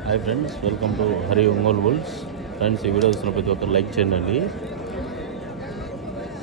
Hi friends welcome to Hari Ongole bulls friends ఈ video చూసిన ప్రతి ఒక్కరు లైక్ చేయండి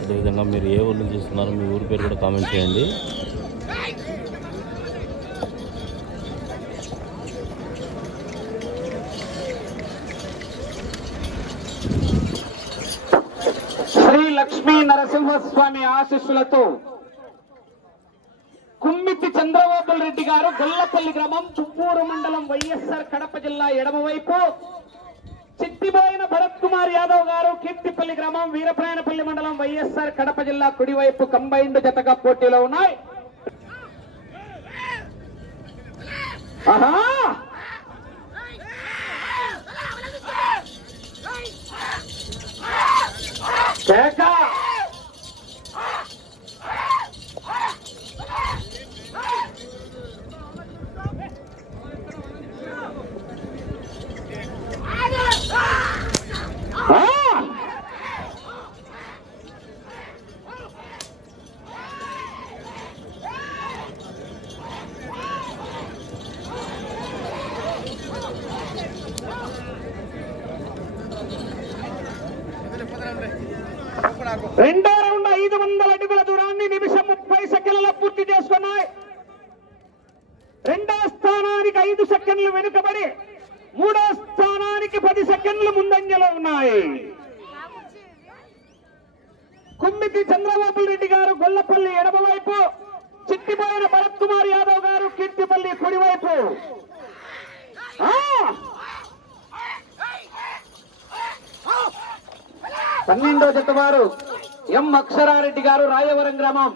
అదేవిధంగా మీరు ఏ ఊరు నుంచి చూస్తున్నారో మీ ఊరి పేరు కూడా కామెంట్ చేయండి. శ్రీ లక్ష్మీ నరసింహస్వామి ఆశీస్సులతో కుమ్మితి చంద్రబాబు రెడ్డి గారు గొల్లపల్లి గ్రామం చుప్పూరు మండలం వైఎస్ఆర్ కడప జిల్లా ఎడమవైపు. చిట్టిపోయిన భరత్ కుమార్ యాదవ్ గారు కీర్తిపల్లి గ్రామం వీరప్రాయనపల్లి మండలం వైఎస్ఆర్ కడప జిల్లా కుడివైపు కంబైండ్ జతగా పోటీలో ఉన్నాయి. ఆహా ఆ! రెండో రౌండ్ ఐదు వందల అడుగుల దూరాన్ని నిమిషం ముప్పై సెకండ్లలో పూర్తి చేసుకున్నాయి రెండో స్థానానికి ఐదు సెకండ్లు వెనుకబడి మూడో స్థానానికి పది సెకండ్లు ముందంజలో ఉన్నాయి కుమ్మితి చంద్రబాబు రెడ్డి గారు గొల్లపల్లి ఎడమవైపు చిట్టిపోయిన భరత్ కుమార్ యాదవ్ గారు కిట్టిపల్లి కుడివైపు. పన్నెండో జత వారు ఎం అక్షరారెడ్డి గారు రాయవరం గ్రామం.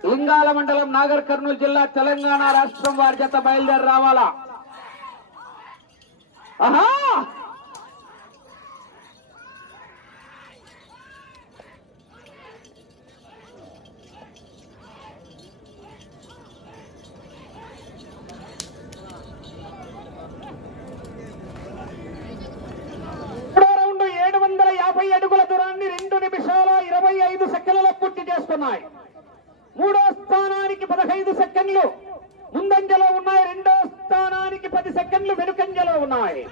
లింగాల మండలం నాగర్ కర్నూలు జిల్లా తెలంగాణ రాష్ట్రం వారి జత బయలుదేరి రావాలా? ఆహా మూడో రౌండ్ ఏడు వందల యాభై అడుగుల దూరాన్ని రెండు నిమిషాల ఇరవై ఐదు చేస్తున్నాయి. మూడో స్థానానికి పదహైదు సెకండ్లు ముందంజలో ఉన్నాయి. రెండో స్థానానికి పది సెకండ్లు వెనుకంజలో ఉన్నాయి.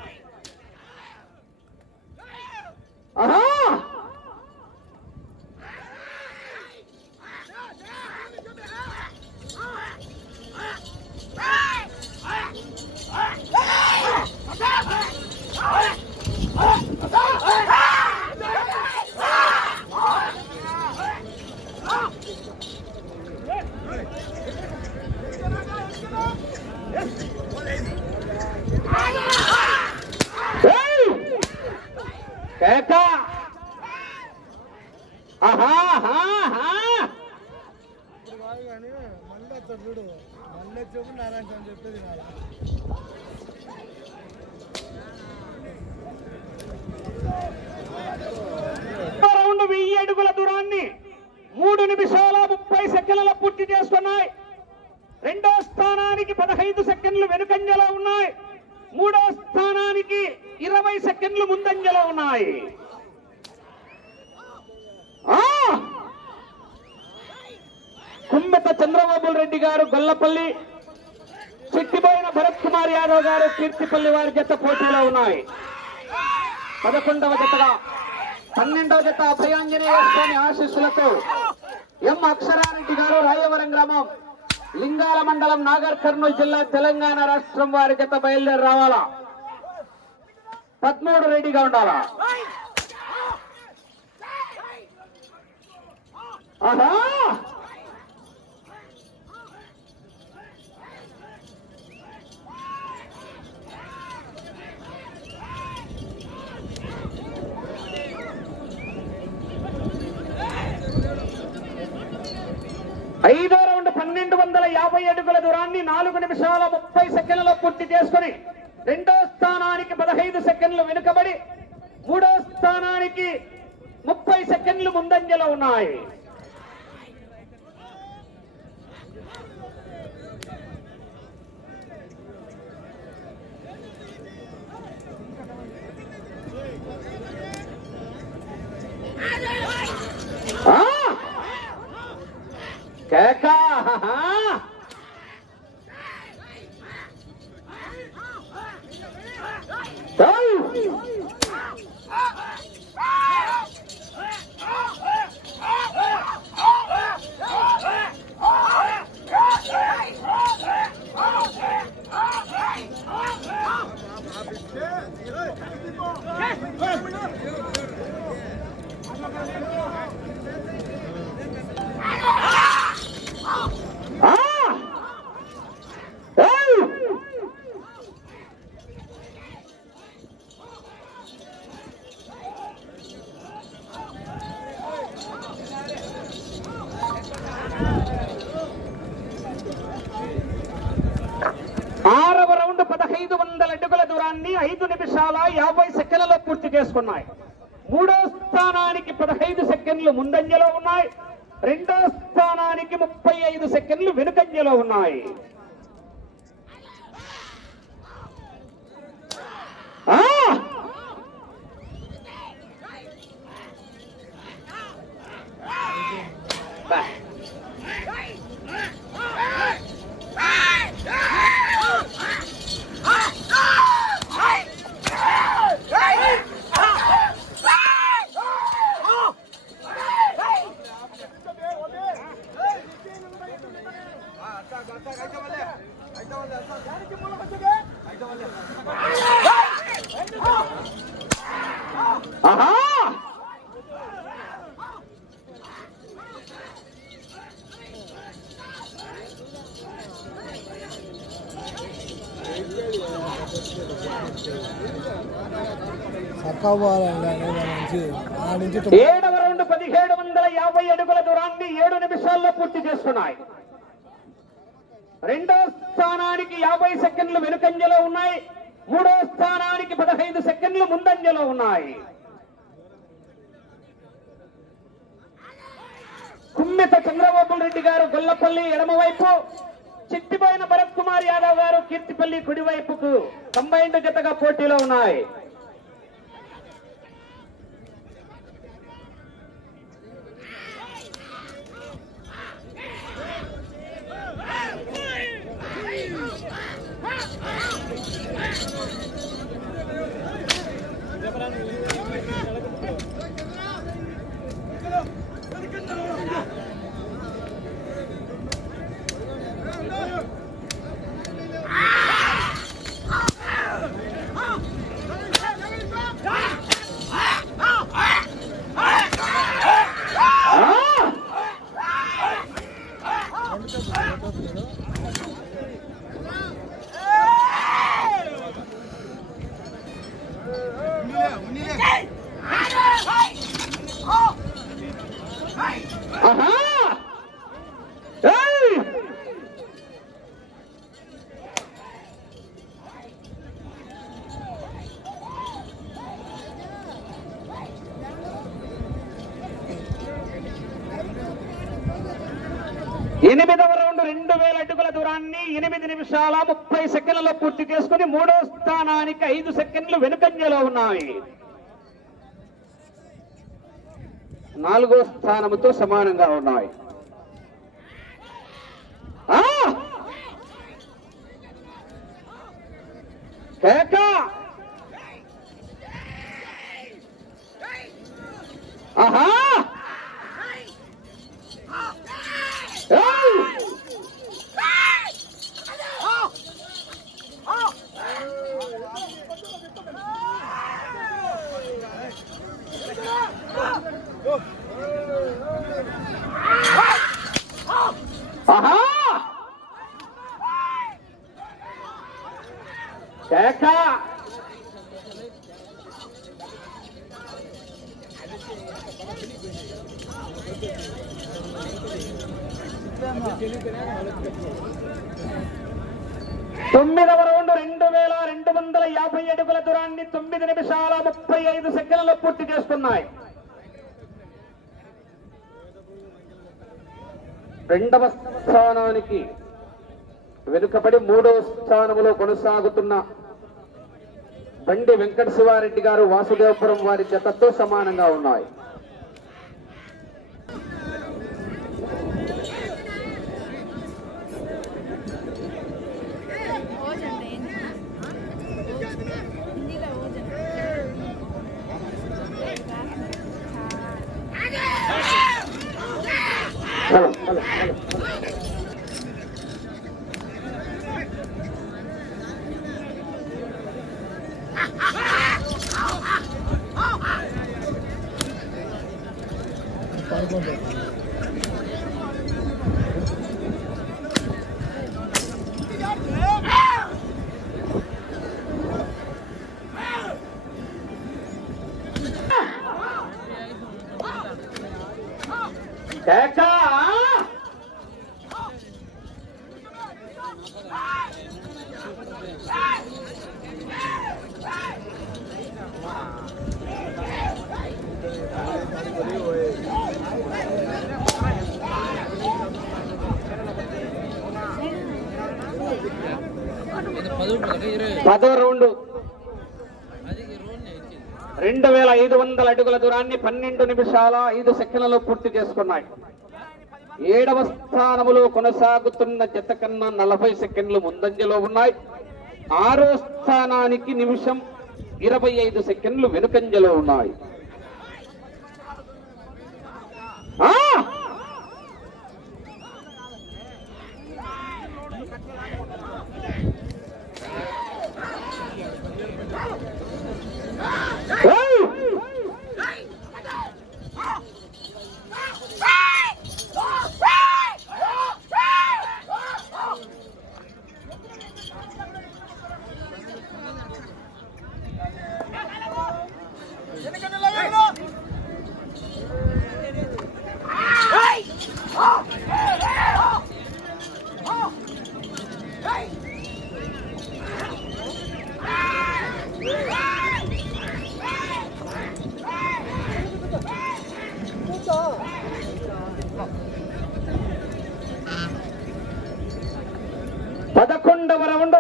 ఆహా! రెండో స్థానానికి పదహైదు సెకండ్లు వెనుకంజలో ఉన్నాయి. మూడో స్థానానికి ఇరవై సెకండ్లు ముందంజలో ఉన్నాయి. ఆ! చంద్రబాబు రెడ్డి గారు గొల్లపల్లి చిట్టిపోయిన భరత్ కుమార్ యాదవ్ గారు కీర్తిపల్లి వారి జత పోటీలో ఉన్నాయి. పదకొండవ జతగా పన్నెండవ జత అభయాంజనేయ స్వామి ఆశీస్సులతో ఎం అక్షరారెడ్డి గారు రాయవరం గ్రామం లింగాల మండలం నాగర్ కర్నూలు జిల్లా తెలంగాణ రాష్ట్రం వారి జత బయలుదేరి రావాలా? పదమూడు రెడీగా ఉండాలా? ఆహా ఐదో రౌండ్ పన్నెండు వందల యాభై అడుగుల దూరాన్ని నాలుగు నిమిషాల ముప్పై సెకండ్లలో పూర్తి చేసుకుని రెండో స్థానానికి పదహైదు సెకండ్లు వెనుకబడి మూడో స్థానానికి ముప్పై సెకండ్లు ముందంజలో ఉన్నాయి. కేకా! ఐదు నిమిషాల యాభై సెకండ్లలో పూర్తి చేసుకున్నాయి. మూడో స్థానానికి పదహైదు సెకండ్లు ముందంజలో ఉన్నాయి. రెండో స్థానానికి ముప్పై ఐదు సెకండ్లు వెనుకంజలో ఉన్నాయి. Bye. బా. ఆహా చక్కగా పోవాలండి మంచి ఆ నుంచి ఏడవ రౌండ్ పదిహేడు వందల యాభై అడుగుల దూరాన్ని ఏడు నిమిషాల్లో పూర్తి చేస్తున్నాయి. రెండో స్థానానికి యాభై సెకండ్లు వెనుకంజలో ఉన్నాయి. మూడో స్థానానికి పదహైదు సెకండ్లు ముందంజలో ఉన్నాయి. కుమ్మిత చంద్రబాబు రెడ్డి గారు గొల్లపల్లి ఎడమవైపు చిట్టిపోయిన భరత్ కుమార్ యాదవ్ గారు కీర్తిపల్లి కుడివైపుకు కంబైన్డ్ జతగా పోటీలో ఉన్నాయి ఆ! ఆహా! ఏయ్! ఎనిమిదవ రౌండ్ రెండు వేల అడుగుల దూరాన్ని ఎనిమిది నిమిషాల ముప్పై సెకండ్లలో పూర్తి చేసుకుని మూడో స్థానానికి ఐదు సెకండ్లు వెనుకంజలో ఉన్నాయి. నాలుగో స్థానముతో సమానంగా ఉన్నాయి. కేక ఆహా ఏయ్! ఆహా కేక తొమ్మిదవ రౌండ్ రెండు వేల రెండు వందల యాభై అడుగుల దూరాన్ని తొమ్మిది నిమిషాల ముప్పై ఐదు సెకండ్లలో పూర్తి చేస్తున్నాయి రెండవ స్థానానికి వెనుకబడి మూడవ స్థానంలో కొనసాగుతున్న బండి వెంకట శివారెడ్డి గారు వాసుదేవపురం వారి జతతో సమానంగా ఉన్నాయి. Teca! రెండు వేల ఐదు వందల అడుగుల దూరాన్ని పన్నెండు నిమిషాల ఐదు సెకండ్లలో పూర్తి చేసుకున్నాయి. ఏడవ స్థానములో కొనసాగుతున్న జత కన్నా నలభై సెకండ్లు ముందంజలో ఉన్నాయి. ఆరో స్థానానికి నిమిషం ఇరవై ఐదు సెకండ్లు వెనుకంజలో ఉన్నాయి ఆ! ఏయ్! పదకొండవ రౌండ్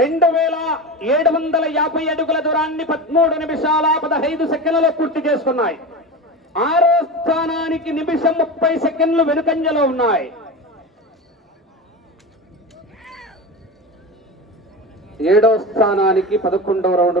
రెండు వేల ఏడు వందల యాభై అడుగుల దూరాన్ని పదమూడు నిమిషాల పదహైదు సెకండ్లలో పూర్తి చేసుకున్నాయి. ఆరో స్థానానికి నిమిషం ముప్పై సెకండ్లు వెనుకంజలో ఉన్నాయి. ఏడో స్థానానికి పదకొండవ రౌండ్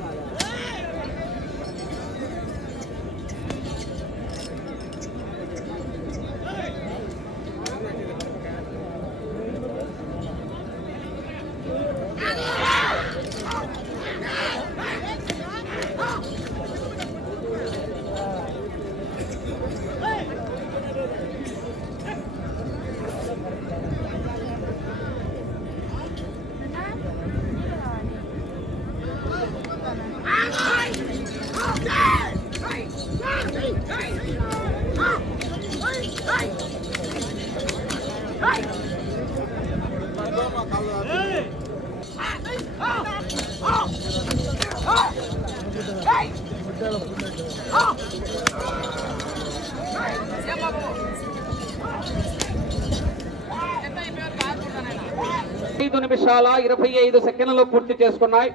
నిమిషాల ఇరవై ఐదు సెకండ్లు పూర్తి చేసుకున్నాయి.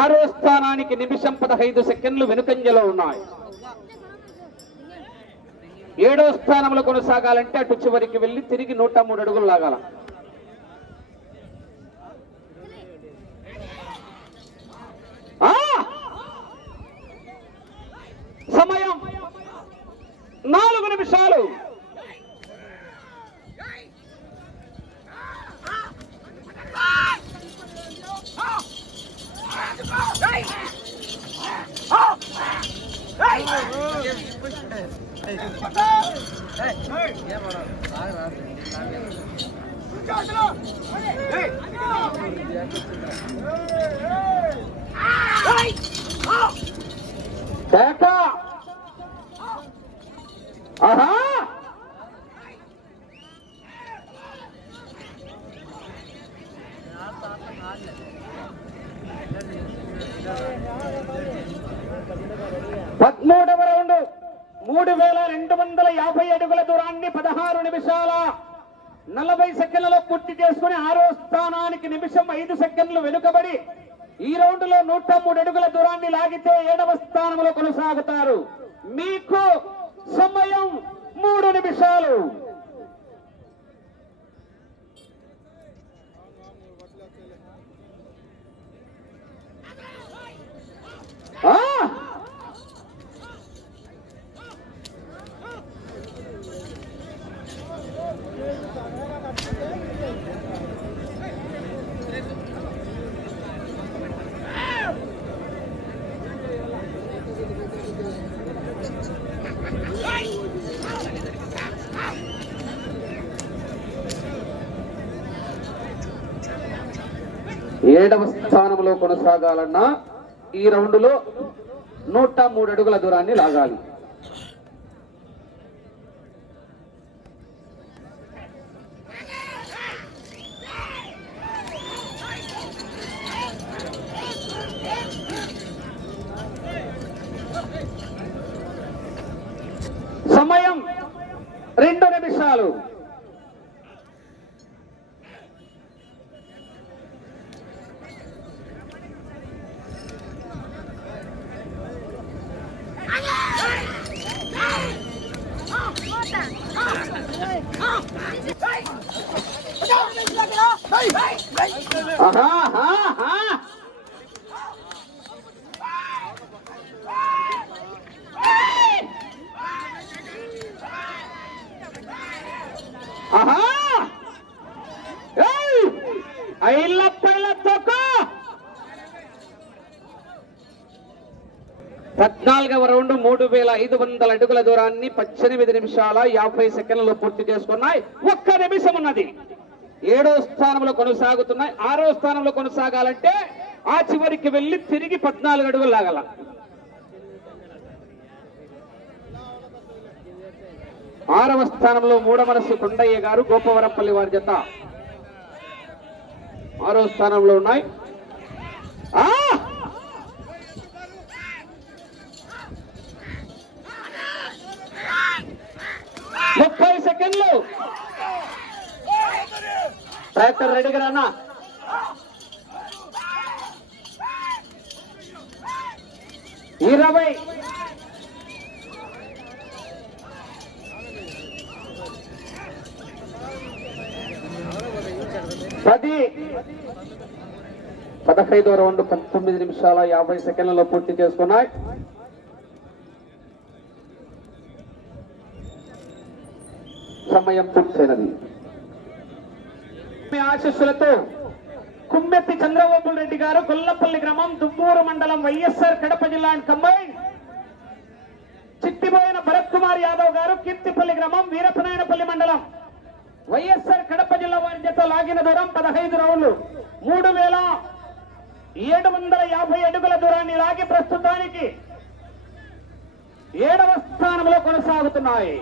ఆరో స్థానానికి నిమిషం పదహైదు సెకండ్లు వెనుకంజలో ఉన్నాయి. ఏడో స్థానంలో కొనసాగాలంటే అటు చివరికి వెళ్ళి తిరిగి నూట మూడు అడుగులు లాగాల. సమయం నాలుగు నిమిషాలు. కేక ఆహా పదమూడవ రౌండ్ మూడు వేల రెండు వందల యాభై అడుగుల దూరాన్ని పదహారు నిమిషాల నలభై సెకండ్లలో పూర్తి చేసుకుని ఆరో స్థానానికి నిమిషం ఐదు సెకండ్లు వెనుకబడి ఈ రౌండ్లో నూట మూడు అడుగుల దూరాన్ని లాగితే ఏడవ స్థానంలో కొనసాగుతారు మీకు సమయం మూడు నిమిషాలు ఆ! ఏడవ స్థానంలో కొనసాగాలన్నా ఈ రౌండ్లో నూట మూడు అడుగుల దూరాన్ని లాగాలి. సమయం రెండు నిమిషాలు ఆహా, ఆహా, ఆహా. తొక్క! పద్నాలుగవ రౌండ్ మూడు వేల ఐదు వందల అడుగుల దూరాన్ని పద్దెనిమిది నిమిషాల యాభై సెకండ్లలో పూర్తి చేసుకున్నాయి. ఒక్క నిమిషం ఉన్నది. ఏడో స్థానంలో కొనసాగుతున్నాయి. ఆరో స్థానంలో కొనసాగాలంటే ఆ చివరికి వెళ్ళి తిరిగి పద్నాలుగు అడుగులు లాగల. ఆరవ స్థానంలో మూడమనస్సు కొండయ్య గారు గోపవరపల్లి వారి జత. ఆరో స్థానంలో ఉన్నాయి. ఆ! ముప్పై సెకండ్లు. ట్రాక్టర్ రెడీగా రానా ఇరవై పది. పదహైదో రౌండ్ పంతొమ్మిది నిమిషాల యాభై సెకండ్లలో పూర్తి చేసుకున్నాయి. సమయం పూర్తయినది. మీ ఆశీస్సులతో కుమ్మెత్తి చంద్రబాబు రెడ్డి గారు కొల్లపల్లి గ్రామం దుమ్మూరు మండలం వైఎస్ఆర్ కడప జిల్లా అండ్ కంబైన్. చిట్టిపోయిన భరత్ కుమార్ యాదవ్ గారు కీర్తిపల్లి గ్రామం వీరపనాయనపల్లి మండలం. వైఎస్ఆర్ కడప జిల్లా వారి జత లాగిన దూరం పదహైదు రౌండ్లు. మూడు వేల ఏడు వందల యాభై అడుగుల దూరాన్ని లాగి ప్రస్తుతానికి ఏడవ స్థానంలో కొనసాగుతున్నాయి.